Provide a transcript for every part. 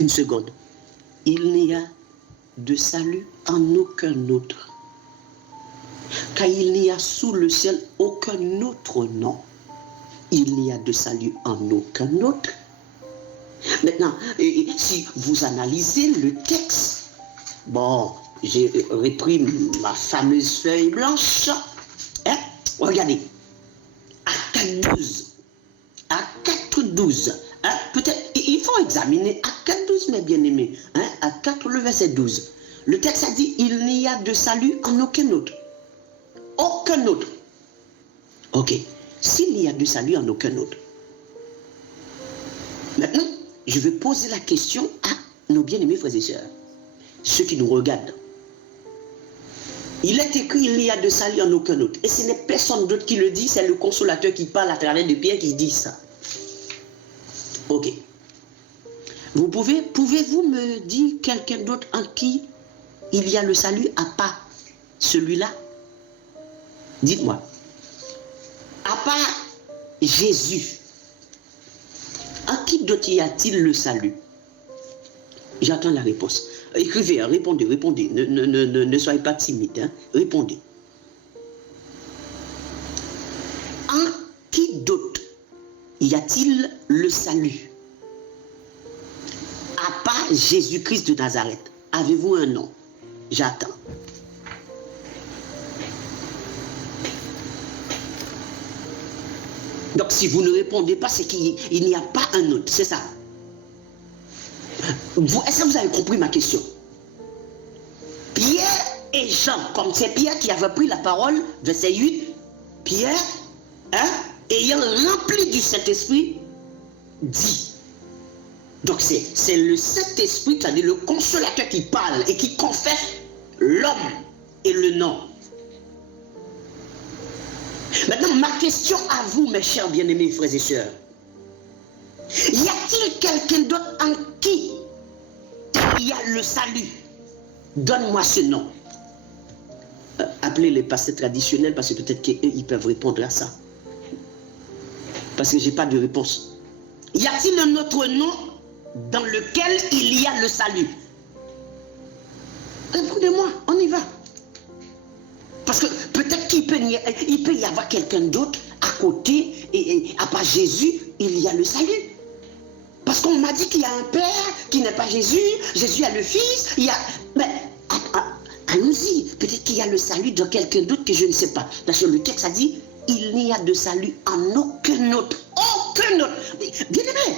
Une seconde. Il n'y a de salut en aucun autre. Car il n'y a sous le ciel aucun autre nom. Il n'y a de salut en aucun autre. Maintenant, si vous analysez le texte, bon, j'ai repris ma fameuse feuille blanche. Hein? Regardez. À 4.12. À 4.12. Hein? Peut-être, il faut examiner à 4.12, mes bien-aimés. Hein? À 4, le verset 12. Le texte a dit, il n'y a de salut en aucun autre. Aucun autre. Ok. S'il n'y a de salut en aucun autre. Maintenant, je vais poser la question à nos bien-aimés frères et sœurs. Ceux qui nous regardent. Il est écrit, il n'y a de salut en aucun autre. Et ce n'est personne d'autre qui le dit, c'est le consolateur qui parle à travers de Pierre qui dit ça. Ok. Pouvez-vous me dire quelqu'un d'autre en qui il y a le salut à part celui-là? Dites-moi. À part Jésus, en qui d'autre y a-t-il le salut? J'attends la réponse. Écrivez, répondez. Ne soyez pas timide. Hein? Répondez. En qui d'autre y a-t-il le salut? À part Jésus-Christ de Nazareth. Avez-vous un nom? J'attends. Donc si vous ne répondez pas, c'est qu'il n'y a pas un autre. C'est ça. Est-ce que vous avez compris ma question? Pierre et Jean, comme c'est Pierre qui avait pris la parole, verset 8, Pierre, hein, ayant rempli du Saint-Esprit, dit. Donc c'est le Saint-Esprit, c'est-à-dire le consolateur qui parle et qui confesse l'homme et le nom. Maintenant, ma question à vous, mes chers bien-aimés frères et sœurs. Y a-t-il quelqu'un d'autre en qui il y a le salut? Donne-moi ce nom. Appelez les pasteurs traditionnels parce que peut-être qu'ils peuvent répondre à ça. Parce que je n'ai pas de réponse. Y a-t-il un autre nom dans lequel il y a le salut? Répondez-moi, on y va. Parce que peut-être qu'il peut y avoir quelqu'un d'autre à côté, et à part Jésus, il y a le salut. Parce qu'on m'a dit qu'il y a un Père qui n'est pas Jésus, Jésus a le Fils, il y a... Mais allons-y, peut-être qu'il y a le salut de quelqu'un d'autre que je ne sais pas. Parce que le texte a dit, il n'y a de salut en aucun autre. Aucun autre. Bien aimé,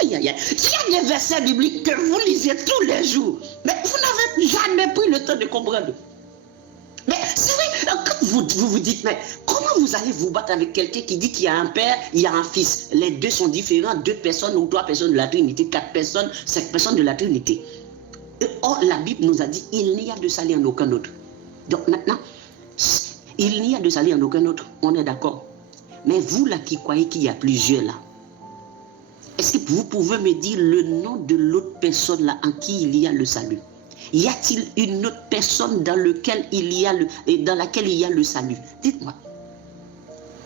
aïe aïe aïe. Il y a des versets bibliques que vous lisez tous les jours, mais vous n'avez jamais pris le temps de comprendre. Mais c'est vrai, quand vous dites, mais comment vous allez vous battre avec quelqu'un qui dit qu'il y a un père, il y a un fils? Les deux sont différents, 2 personnes ou 3 personnes de la Trinité, 4 personnes, 5 personnes de la Trinité. Or, la Bible nous a dit, il n'y a de salut en aucun autre. Donc maintenant, il n'y a de salut en aucun autre, on est d'accord. Mais vous là qui croyez qu'il y a plusieurs là, est-ce que vous pouvez me dire le nom de l'autre personne là en qui il y a le salut? Y a-t-il une autre personne dans laquelle il y a le salut? Dites-moi.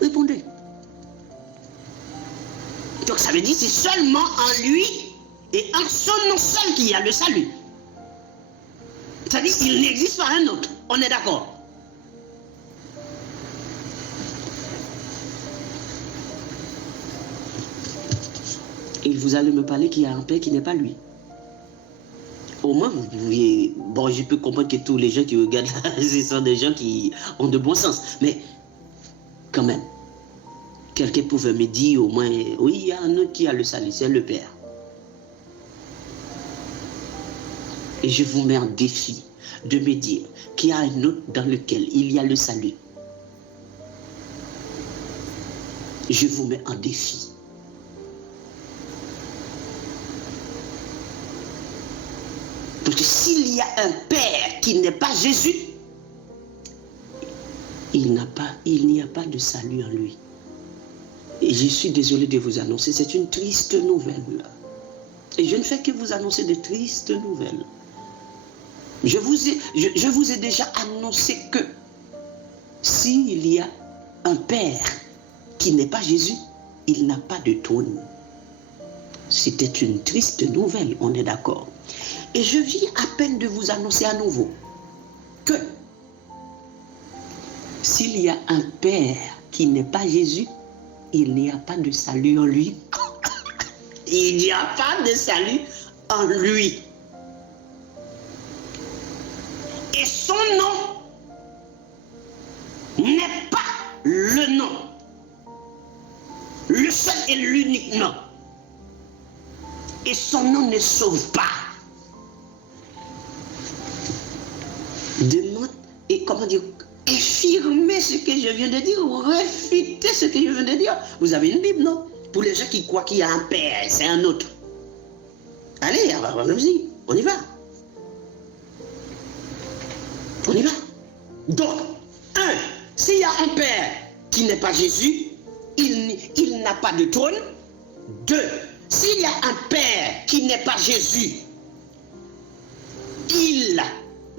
Répondez. Donc ça veut dire que c'est seulement en lui et en son nom seul qu'il y a le salut. C'est-à-dire qu'il n'existe pas un autre. On est d'accord? Et vous allez me parler qu'il y a un père qui n'est pas lui. Au moins, vous pouviez... Bon, je peux comprendre que tous les gens qui regardent là, ce sont des gens qui ont de bon sens. Mais, quand même, quelqu'un pouvait me dire au moins, oui, il y a un autre qui a le salut, c'est le Père. Et je vous mets en défi de me dire qu'il y a un autre dans lequel il y a le salut. Je vous mets en défi. Parce que s'il y a un Père qui n'est pas Jésus, il n'y a pas de salut en lui. Et je suis désolé de vous annoncer, c'est une triste nouvelle. Et je ne fais que vous annoncer de tristes nouvelles. Je vous ai déjà annoncé que s'il y a un Père qui n'est pas Jésus, il n'a pas de trône. C'était une triste nouvelle, on est d'accord. Et je viens à peine de vous annoncer à nouveau que s'il y a un Père qui n'est pas Jésus, il n'y a pas de salut en lui. Il n'y a pas de salut en lui. Et son nom n'est pas le nom. Le seul et l'unique nom. Et son nom ne sauve pas. Demande, et comment dire, affirmer ce que je viens de dire, ou réfuter ce que je viens de dire. Vous avez une Bible, non? Pour les gens qui croient qu'il y a un Père, c'est un autre. Allez, allons-y, on y va. On y va. Donc, s'il y a un Père qui n'est pas Jésus, il n'a pas de trône. 2, s'il y a un Père qui n'est pas Jésus, il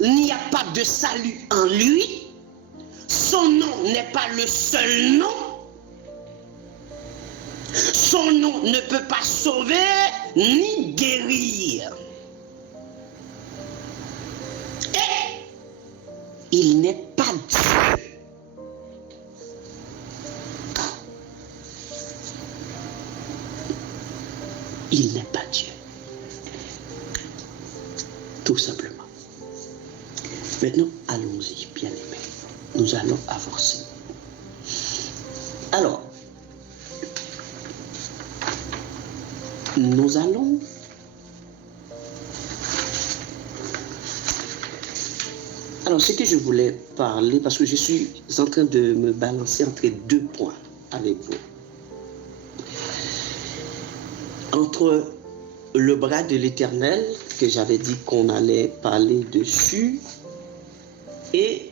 n'y a pas de salut en lui. Son nom n'est pas le seul nom. Son nom ne peut pas sauver ni guérir. Et il n'est pas Dieu. Il n'est pas Dieu. Tout simplement. Maintenant, allons-y, bien-aimés. Nous allons avancer. Alors, nous allons alors ce que je voulais parler, parce que je suis en train de me balancer entre 2 points avec vous. Entre le bras de l'Éternel, que j'avais dit qu'on allait parler dessus, et